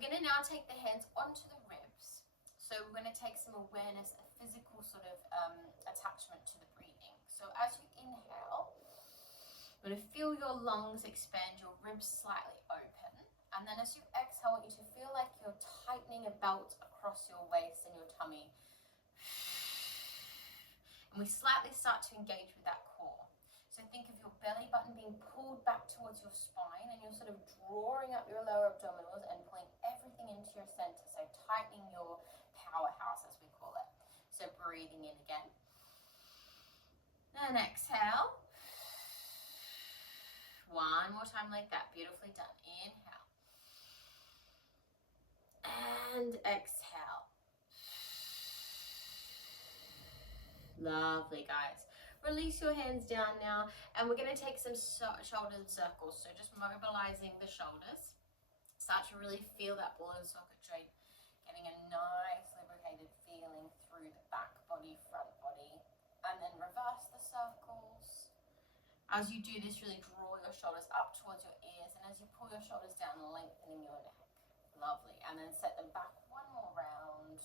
We're going to now take the hands onto the ribs. So we're going to take some awareness, a physical sort of attachment to the breathing. So as you inhale, you're going to feel your lungs expand, your ribs slightly open. And then as you exhale, I want you to feel like you're tightening a belt across your waist and your tummy. And we slightly start to engage with that core. So think of your belly button being pulled back towards your spine, and you're sort of drawing up your lower abdominals and pulling everything into your center. So tightening your powerhouse, as we call it. So breathing in again. And exhale. One more time like that. Beautifully done. Inhale. And exhale. Lovely, guys. Release your hands down now, and we're going to take some shoulder circles. So just mobilizing the shoulders. Start to really feel that ball and socket joint, getting a nice lubricated feeling through the back body, front body, and then reverse the circles. As you do this, really draw your shoulders up towards your ears, and as you pull your shoulders down, lengthening your neck. Lovely. And then set them back one more round.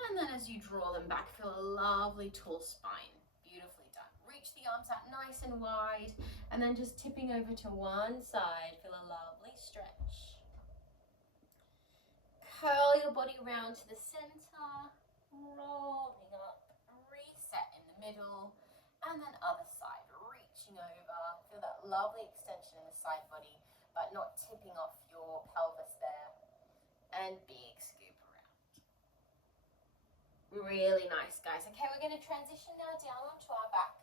And then as you draw them back, feel a lovely tall spine. Beautifully done. Reach the arms out nice and wide, and then just tipping over to one side. Feel a lovely stretch. Curl your body around to the center, rolling up, reset in the middle, and then other side, reaching over. Feel that lovely extension in the side body, but not tipping off your pelvis there. And big scoop around. Really nice, guys. Okay, we're going to transition now down onto our back.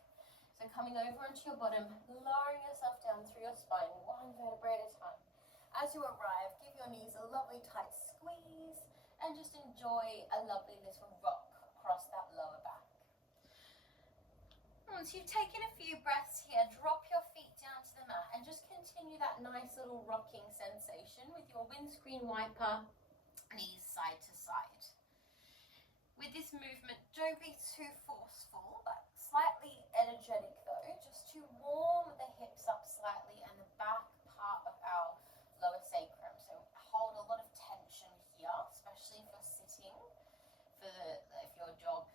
So coming over onto your bottom, lowering yourself down through your spine, one vertebrae at a time. As you arrive, give your knees a lovely tight squeeze and just enjoy a lovely little rock across that lower back. Once you've taken a few breaths here, drop your feet down to the mat and just continue that nice little rocking sensation with your windscreen wiper, knees side to side. With this movement, don't be too forceful, but slightly energetic though, just to warm the hips up slightly and the back part of our lower sacrum. So hold a lot of tension here, especially if you're sitting, if your job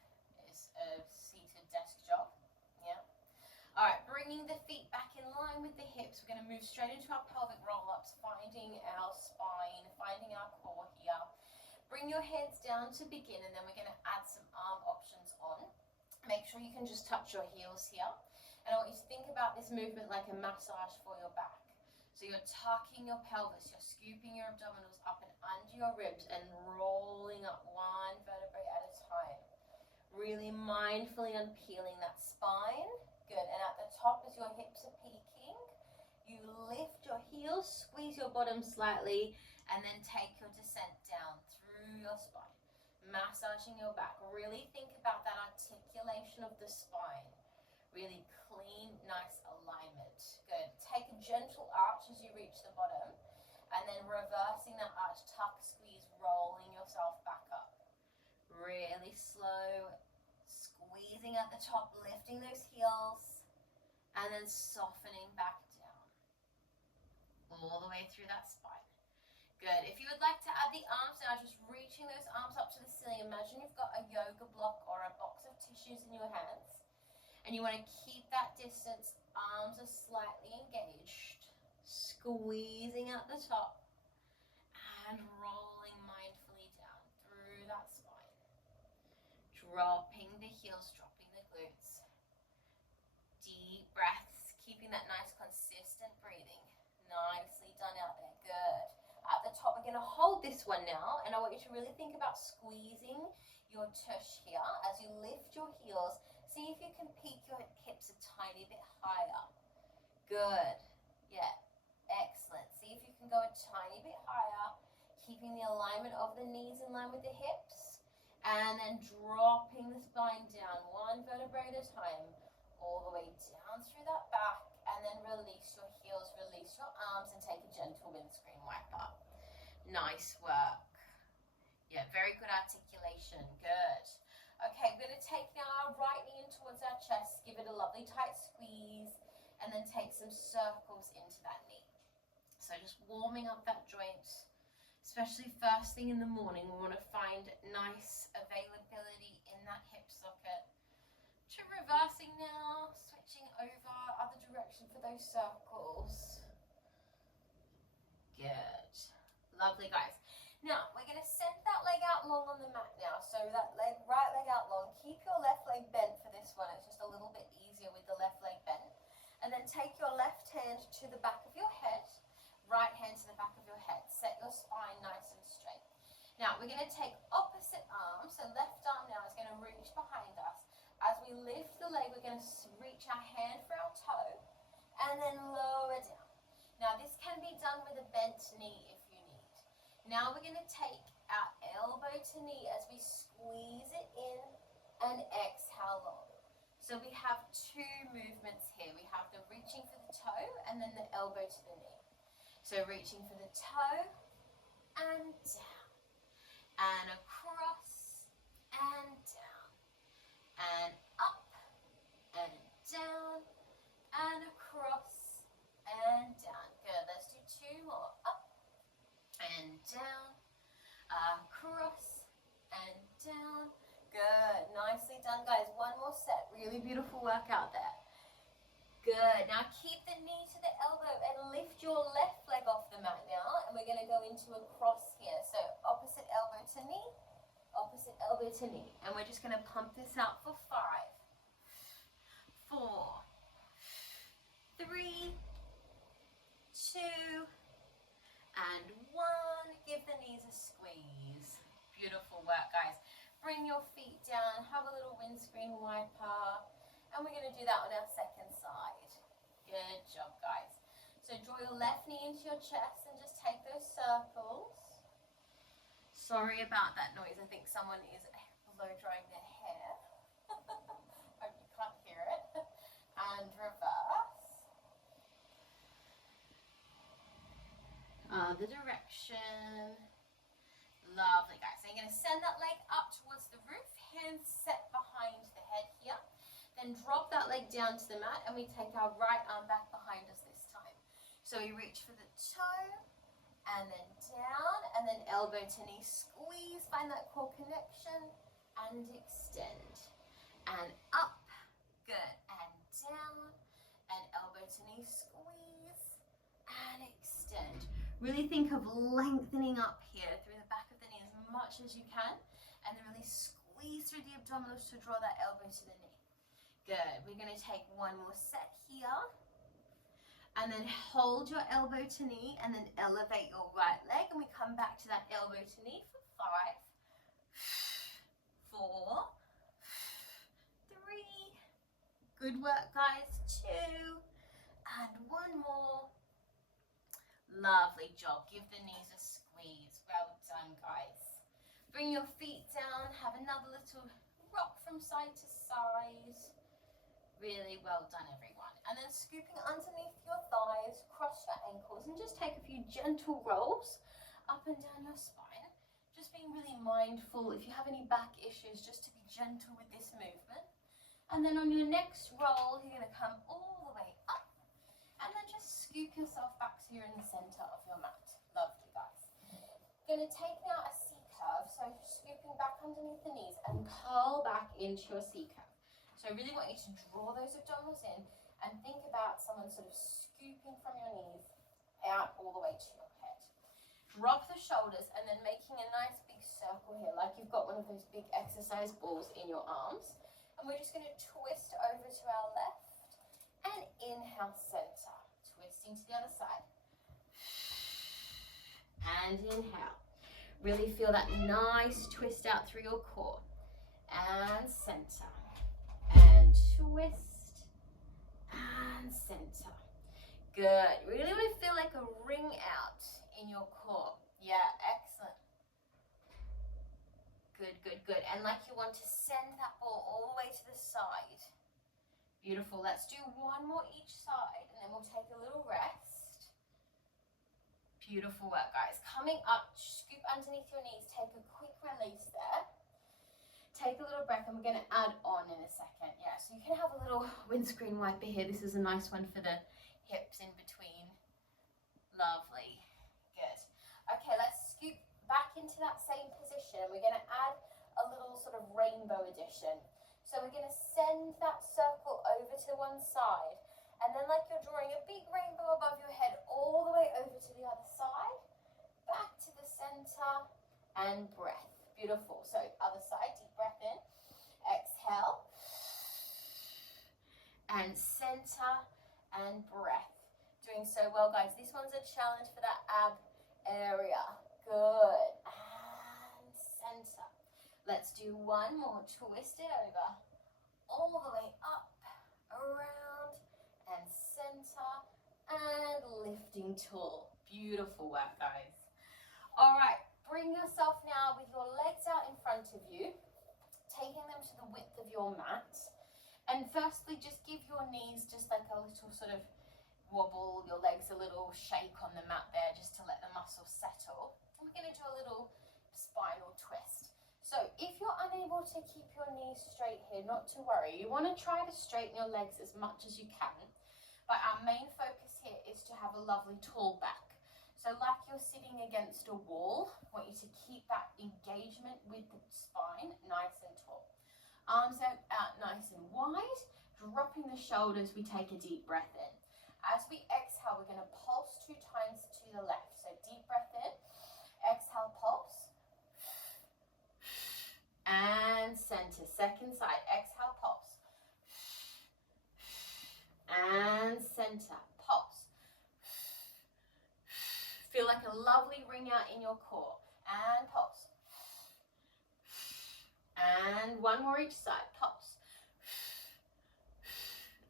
is a seated desk job. Yeah. All right, bringing the feet back in line with the hips. We're going to move straight into our pelvic roll-ups, finding our spine, finding our core here. Bring your hands down to begin, and then we're going to add some arm options on. Make sure you can just touch your heels here. And I want you to think about this movement like a massage for your back. So you're tucking your pelvis, you're scooping your abdominals up and under your ribs and rolling up one vertebrae at a time. Really mindfully unpeeling that spine. Good. And at the top, as your hips are peaking, you lift your heels, squeeze your bottom slightly, and then take your descent down through your spine, massaging your back. Really think about that articulation of the spine. Really clean, nice alignment. Good. Take a gentle arch as you reach the bottom, and then reversing that arch, tuck, squeeze, rolling yourself back up. Really slow, squeezing at the top, lifting those heels, and then softening back down, all the way through that spine. Good. If you would like to add the arms now, just reaching those arms up to the ceiling. Imagine you've got a yoga block or a box of tissues in your hands, and you want to keep that distance. Arms are slightly engaged, squeezing at the top, and rolling mindfully down through that spine. Dropping the heels, dropping the glutes. Deep breaths, keeping that nice consistent breathing. Nicely done out there. Good. At the top, we're going to hold this one now, and I want you to really think about squeezing your tush here as you lift your heels. See if you can peak your hips a tiny bit higher. Good. Yeah. Excellent. See if you can go a tiny bit higher, keeping the alignment of the knees in line with the hips, and then dropping the spine down one vertebrae at a time, all the way down through that back, and then release your heels, release your arms, and take a gentle windscreen wiper. Nice work. Yeah, very good articulation. Good. Okay, we're going to take now our right knee in towards our chest, give it a lovely tight squeeze, and then take some circles into that knee. So just warming up that joint, especially first thing in the morning. We want to find nice availability in that hip socket. To reversing now, switching over, other direction for those circles. Good. Lovely, guys. Now, we're going to send that leg out long on the mat now. So that right leg out long. Keep your left leg bent for this one. It's just a little bit easier with the left leg bent. And then take your left hand to the back of your head, right hand to the back of your head. Set your spine nice and straight. Now, we're going to take opposite arm. So left arm now is going to reach behind us. As we lift the leg, we're going to reach our hand for our toe and then lower down. Now, this can be done with a bent knee if you need. Now, we're going to take our elbow to knee as we squeeze it in and exhale long. So we have two movements here. We have the reaching for the toe and then the elbow to the knee. So reaching for the toe and down and across and down and up and down and across and down. Good. Let's do two more. Up and down, across and down. Good. Nicely done, guys. One more set. Really beautiful workout there. Good. Now keep the knee to the elbow and lift your left leg off the mat now. And we're going to go into a cross here. So opposite elbow to knee, opposite elbow to knee. And we're just going to pump this out for 5, 4, 3, 2, and 1. Give the knees a squeeze. Beautiful work, guys. Bring your feet down, have a little windscreen wiper, and we're going to do that on our second side. Good job, guys. So draw your left knee into your chest and just take those circles. Sorry about that noise. I think someone is blow drying their hair. Hope you can't hear it. And reverse. Other direction. Lovely, guys. So you're going to send that leg up towards the roof, hands set behind the head here. Then drop that leg down to the mat and we take our right arm back behind us this time. So we reach for the toe and then down and then elbow to knee. Squeeze, find that core connection and extend. And up, good, and down and elbow to knee. Squeeze and extend. Really think of lengthening up here through the back of the knee as much as you can, and then really squeeze through the abdominals to draw that elbow to the knee. Good. We're going to take one more set here, and then hold your elbow to knee, and then elevate your right leg, and we come back to that elbow to knee for 5, 4, 3. Good work, guys. 2, and one more. Lovely job. Give the knees a squeeze. Well done, guys. Bring your feet down. Have another little rock from side to side. Really well done, everyone. And then scooping underneath your thighs, cross your ankles, and just take a few gentle rolls up and down your spine. Just being really mindful, if you have any back issues, just to be gentle with this movement. And then on your next roll, you're going to come all the way up. And then just scoop yourself back so you're in the center of your mat. Lovely, guys. Going to take now a C curve. So scooping back underneath the knees and curl back into your C curve. So I really want you to draw those abdominals in and think about someone sort of scooping from your knees out all the way to your head. Drop the shoulders and then making a nice big circle here, like you've got one of those big exercise balls in your arms. And we're just going to twist over to our left. And inhale, center. Twisting to the other side. And inhale. Really feel that nice twist out through your core. And center. And twist. And center. Good. Really want to feel like a ring out in your core. Yeah, excellent. Good, good, good. And like you want to send that ball all the way to the side. Beautiful. Let's do one more each side and then we'll take a little rest. Beautiful work, guys. Coming up, scoop underneath your knees. Take a quick release there. Take a little breath and we're going to add on in a second. Yeah, so you can have a little windscreen wiper here. This is a nice one for the hips in between. Lovely. Good. Okay, let's scoop into that same position. We're going to add a little sort of rainbow addition. So we're going to send that circle over to one side, and then like you're drawing a big rainbow above your head, all the way over to the other side, back to the center, and breath. Beautiful. So other side, deep breath in, exhale, and center, and breath. Doing so well, guys. This one's a challenge for that ab area. Good. And center. Let's do one more. Twist it over. All the way up, around, and center, and lifting tall. Beautiful work, guys. All right, bring yourself now with your legs out in front of you, taking them to the width of your mat. And firstly, just give your knees just like a little sort of wobble, your legs a little shake on the mat there, just to let the muscles settle. And we're going to do a little spinal twist. So if you're unable to keep your knees straight here, not to worry. You want to try to straighten your legs as much as you can. But our main focus here is to have a lovely tall back. So like you're sitting against a wall, I want you to keep that engagement with the spine nice and tall. Arms out nice and wide, dropping the shoulders, we take a deep breath in. As we exhale, we're going to pulse 2 times to the left. So deep breath in, exhale, pulse. And center, second side, exhale, pulse. And center, pulse. Feel like a lovely ring out in your core. And pulse. And one more each side, pulse.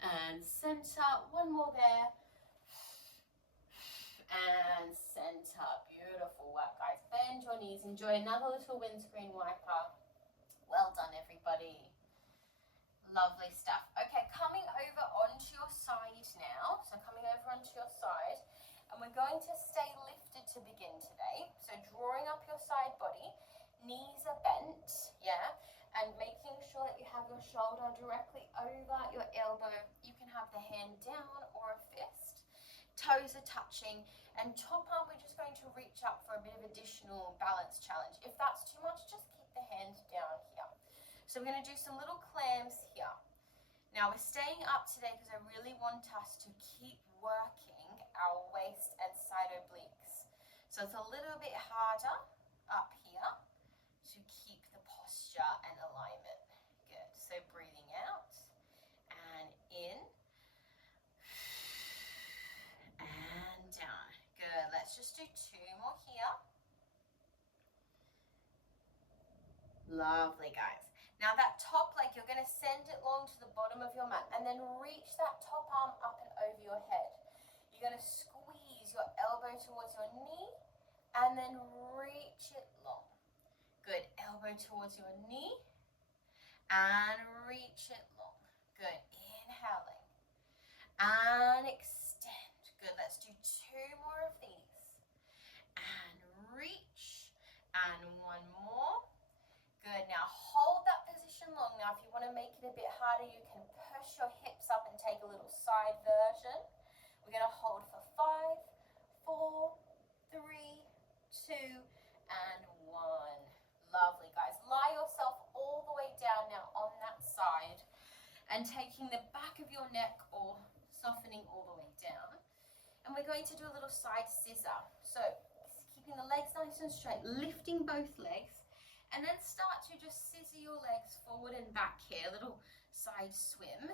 And center, one more there. And center, beautiful work, guys. Bend your knees, enjoy another little windscreen wiper. Well done, everybody. Lovely stuff. Okay, coming over onto your side now. So coming over onto your side. And we're going to stay lifted to begin today. So drawing up your side body, knees are bent, yeah? And making sure that you have your shoulder directly over your elbow. You can have the hand down or a fist. Toes are touching. And top arm, we're just going to reach up for a bit of additional balance challenge. If that's too much, just keep the hand down here. So we're going to do some little clams here. Now we're staying up today because I really want us to keep working our waist and side obliques. So it's a little bit harder up here to keep the posture and alignment. Good. So breathing out and in and down. Good. Let's just do 2 more here. Lovely, guys. Now that top leg, you're going to send it long to the bottom of your mat and then reach that top arm up and over your head. You're going to squeeze your elbow towards your knee and then reach it long. Good. Elbow towards your knee and reach it long. Good. Inhaling and extend. Good. Let's do 2 more of these. And reach and 1 more. Good. Now hold that position long. Now if you want to make it a bit harder, you can push your hips up and take a little side version. We're going to hold for 5, 4, 3, 2, and 1. Lovely, guys. Lie yourself all the way down now on that side and taking the back of your neck or softening all the way down. And we're going to do a little side scissor. So keeping the legs nice and straight, lifting both legs. And then start to just scissor your legs forward and back here, a little side swim.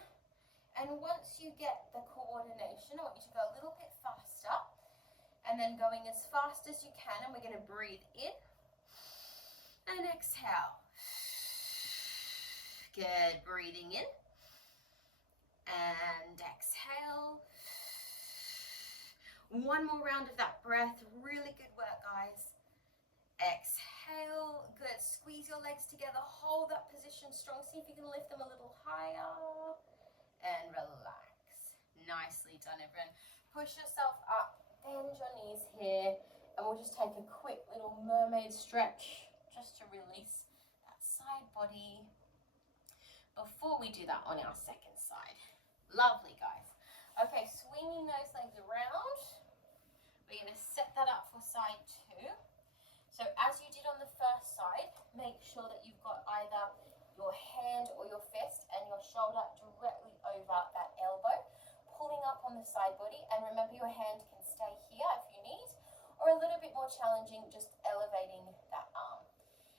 And once you get the coordination, I want you to go a little bit faster. And then going as fast as you can. And we're going to breathe in and exhale. Good. Breathing in and exhale. 1 more round of that breath. Really good work, guys. Exhale. Good. Squeeze your legs together. Hold that position strong. See if you can lift them a little higher. And relax. Nicely done, everyone. Push yourself up. Bend your knees here. And we'll just take a quick little mermaid stretch just to release that side body before we do that on our second side. Lovely, guys. Okay, swinging those legs around. We're going to set that up for side 2. So as you did on make sure that you've got either your hand or your fist and your shoulder directly over that elbow, pulling up on the side body. And remember, your hand can stay here if you need, or a little bit more challenging, just elevating that arm.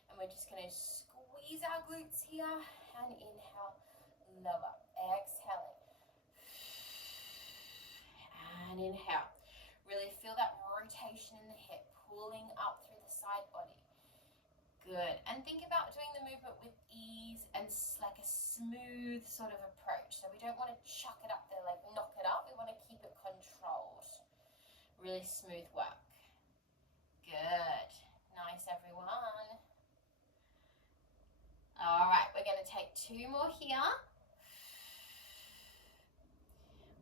And we're just going to squeeze our glutes here and inhale, lower, exhaling, and inhale. Really feel that rotation in the hip, pulling up through the side body. Good. And think about doing the movement with ease and like a smooth sort of approach. So we don't want to chuck it up there, like knock it up. We want to keep it controlled. Really smooth work. Good. Nice, everyone. All right, we're going to take 2 more here.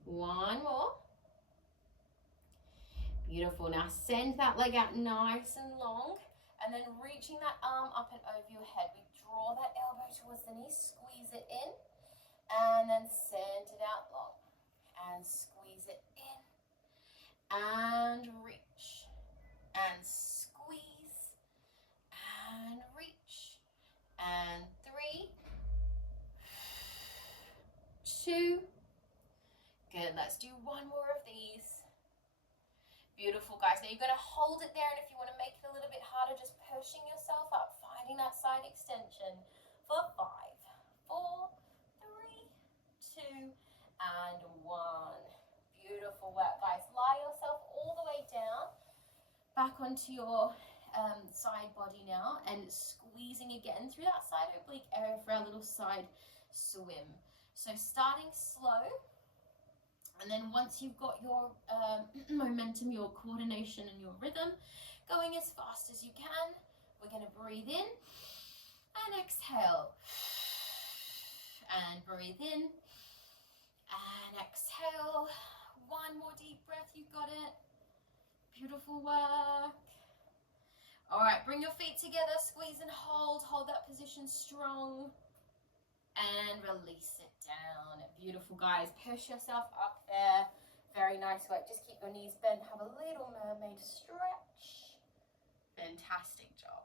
1 more. Beautiful. Now send that leg out nice and long. And then reaching that arm up and over your head. We draw that elbow towards the knee, squeeze it in, and then send it out long. And squeeze it in, and reach, and squeeze, and reach, and 3, 2, good. Let's do 1 more of these. Beautiful, guys. Now you're going to hold it there, and if you want to make it a little bit harder, just pushing yourself up, finding that side extension for 5, 4, 3, 2, and 1. Beautiful work, guys. Lie yourself all the way down, back onto your side body now, and squeezing again through that side oblique area for our little side swim. So starting slow. And then once you've got your momentum, your coordination and your rhythm going as fast as you can, we're going to breathe in and exhale. And breathe in and exhale. 1 more deep breath, you got it. Beautiful work. All right, bring your feet together, squeeze and hold. Hold that position strong. And release it down. Beautiful, guys. Push yourself up there. Very nice work. Just keep your knees bent. Have a little mermaid stretch. Fantastic job.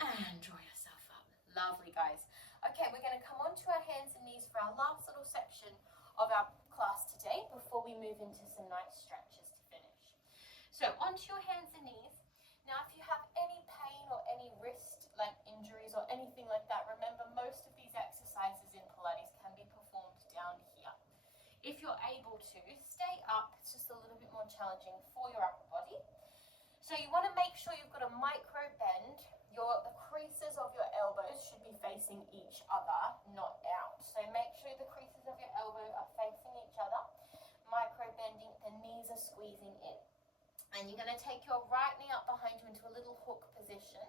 And draw yourself up. Lovely, guys. Okay, we're going to come onto our hands and knees for our last little section of our class today before we move into some nice stretches to finish. So onto your hands and knees. Now, if you have any pain or any wrist like injuries or anything like that, remember most of these exercises in Pilates can be performed down here. If you're able to, stay up. It's just a little bit more challenging for your upper body. So you want to make sure you've got a micro bend. The creases of your elbows should be facing each other, not out. So make sure the creases of your elbow are facing each other. Micro bending, the knees are squeezing in. And you're going to take your right knee up behind you into a little hook position.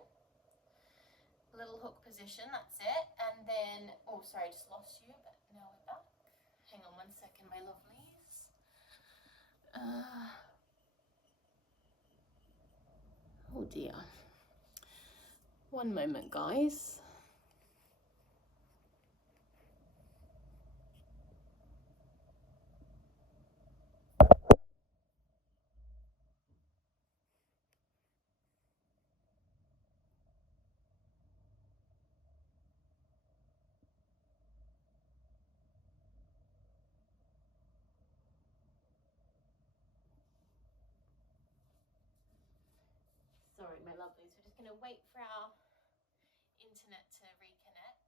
Little hook position, that's it. And then, oh, sorry, just lost you, but now we're back. Hang on 1 second, my lovelies. Oh dear. 1 moment, guys. Sorry, my lovelies. We're just going to wait for our internet to reconnect.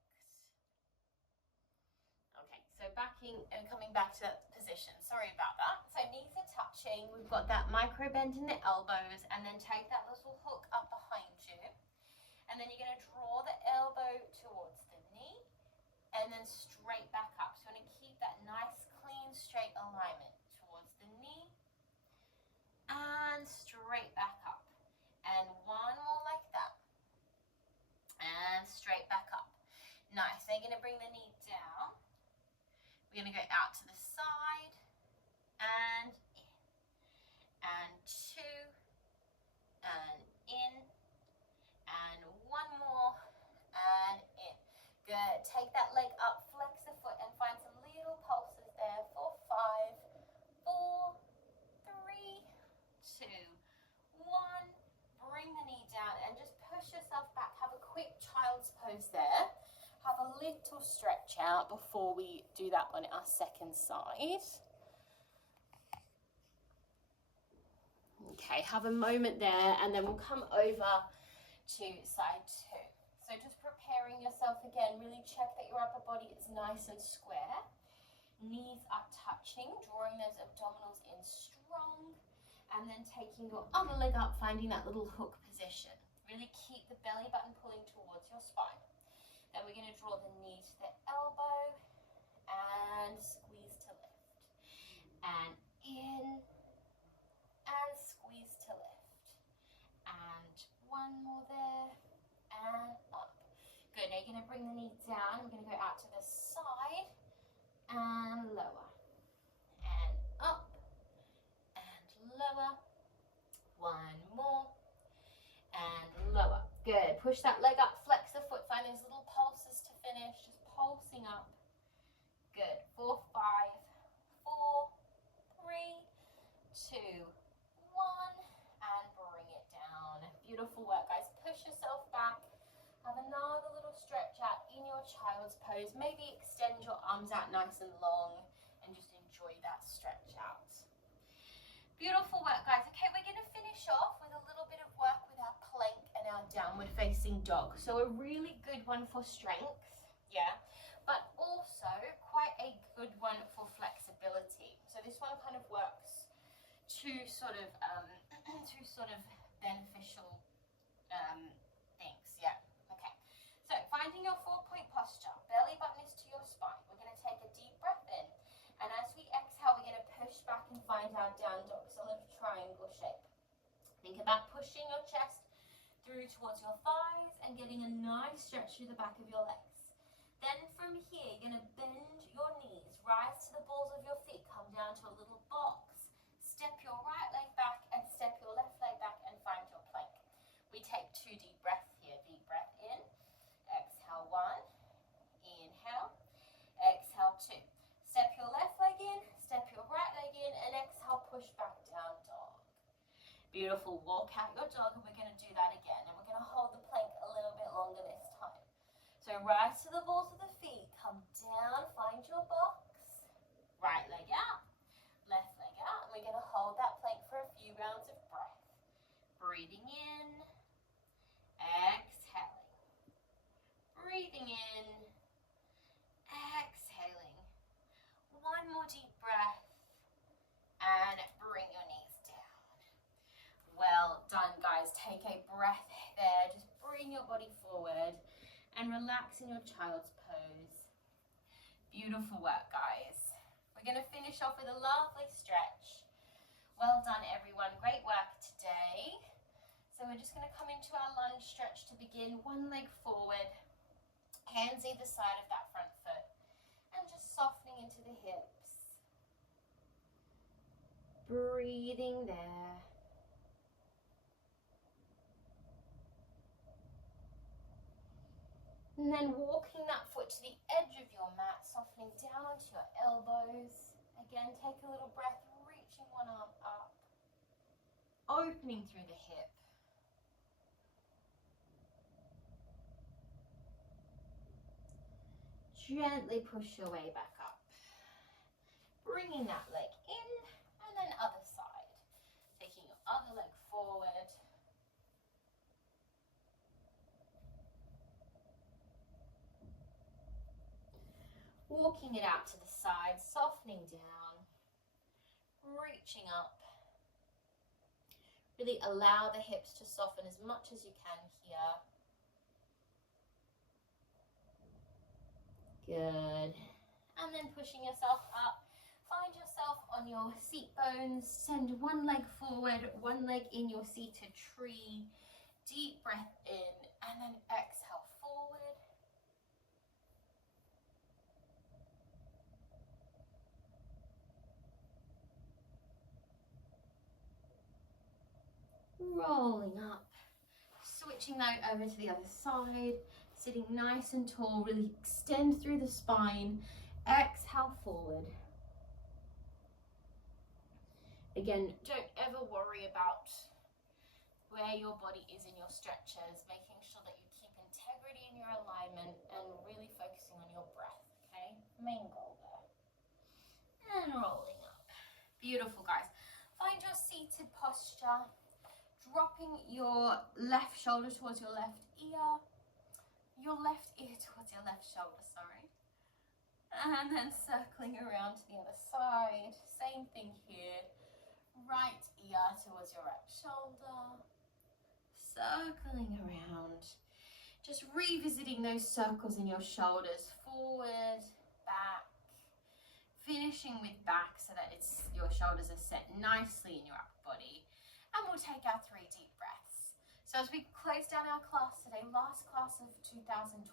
Okay, so backing and coming back to that position. Sorry about that. So knees are touching. We've got that micro bend in the elbows, and then take that little hook up behind you. And then you're going to draw the elbow towards the knee, and then straight back up. So you want to keep that nice, clean, straight alignment towards the knee, and straight back up. And 1 more like that. And straight back up. Nice. Then you're going to bring the knee down. We're going to go out to the side. And in. And 2. And in. And 1 more. And in. Good. Take that leg up. Flex the foot and find some little pulses there for 5, 4, 3, 2, 1. Bring the knee down and just push yourself back. Have a quick little stretch out before we do that on our second side. Okay, have a moment there, and then we'll come over to side two. So just preparing yourself again, really check that your upper body is nice and square. Knees are touching, drawing those abdominals in strong, and then taking your other leg up, finding that little hook position. Really keep the belly button pulling towards your spine. Then we're going to draw the knee to the elbow and squeeze to lift. And in and squeeze to lift. And one more there and up. Good. Now you're going to bring the knee down. We're going to go out to the side and lower. And up and lower. One more. And lower. Good. Push that leg up, flex the foot, find those little pulses to finish, just pulsing up. Good. 4, 5, 4, 3, 2, 1, and bring it down. Beautiful work, guys. Push yourself back. Have another little stretch out in your child's pose. Maybe extend your arms out nice and long and just enjoy that stretch out. Beautiful work, guys. Okay, we're going to finish off with a little bit of work with our plank and our downward facing dog. So a really good one for strength, yeah, but also quite a good one for flexibility. So this one kind of works two sort of beneficial things, yeah. Okay, so finding your 4-point posture, belly button is to your spine. We're going to take a deep breath in, and as we exhale, we're going to push back and find our down dog, so a little triangle shape. Think about pushing your chest through towards your thighs and getting a nice stretch through the back of your legs. Then from here, you're going to bend your knees, rise to the balls of your feet, come down to a little box, step your right leg back and step your left leg back and find your plank. We take 2 deep breaths here. Deep breath in, exhale 1, inhale, exhale 2. Step your left leg in, step your right leg in, and exhale, push back down dog. Beautiful. Walk out your dog, and we're going to do that again. And we're going to hold the plank a little bit longer this time. So rise to the balls of the feet, come down, find your box. Right leg out, left leg out. And we're going to hold that plank for a few rounds of breath. Breathing in, exhaling. Breathing in, exhaling. One more deep breath, and bring your knees down. Well done, guys. Take a breath there. Just bring your body forward and relax in your child's pose. Beautiful work, guys. We're going to finish off with a lovely stretch. Well done, everyone. Great work today. So we're just going to come into our lunge stretch to begin. One leg forward, hands either side of that front foot, and just softening into the hips. Breathing there. And then walking that foot to the edge of your mat, softening down onto your elbows. Again, take a little breath, reaching one arm up, opening through the hip. Gently push your way back up. Bringing that leg in, and then other side. Taking your other leg forward. Walking it out to the side, softening down, reaching up. Really allow the hips to soften as much as you can here. Good. And then pushing yourself up. Find yourself on your seat bones. Send one leg forward, one leg in your seated tree. Deep breath in, and then exhale forward. Rolling up, switching that over to the other side, sitting nice and tall, really extend through the spine, exhale forward. Again, don't ever worry about where your body is in your stretches, making sure that you keep integrity in in your alignment and really focusing on your breath, okay? Main goal there. And rolling up. Beautiful, guys. Find your seated posture, dropping your left shoulder towards your left ear towards your left shoulder, sorry. And then circling around to the other side. Same thing here. Right ear towards your right shoulder. Circling around. Just revisiting those circles in your shoulders. Forward, back. Finishing with back so that your shoulders are set nicely in your upper body. And we'll take our 3 deep breaths. So as we close down our class today, last class of 2024,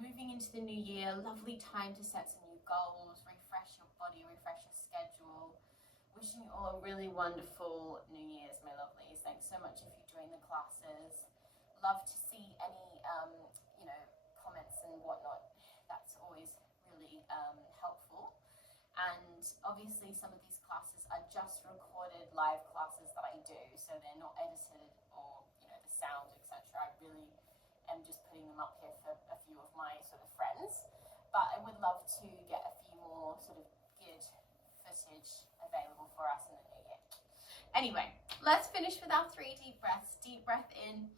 moving into the new year, lovely time to set some new goals, refresh your body, refresh your schedule. Wishing you all a really wonderful New Year's, my lovelies. Thanks so much if you joined the classes. Love to see any, comments and whatnot. That's always really helpful. And obviously some of these classes are just recorded live classes that I do, so they're not edited or, the sound, etc. I really am just putting them up here for a few of my sort of friends. But I would love to get a few more sort of good footage available for us in the new year. Anyway, let's finish with our 3 deep breaths. Deep breath in,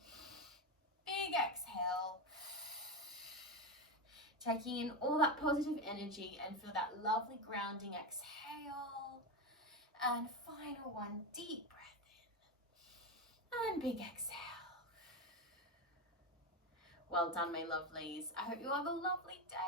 big exhale. Taking in all that positive energy and feel that lovely grounding exhale. And final one, deep breath in and big exhale. Well done, my lovelies. I hope you have a lovely day.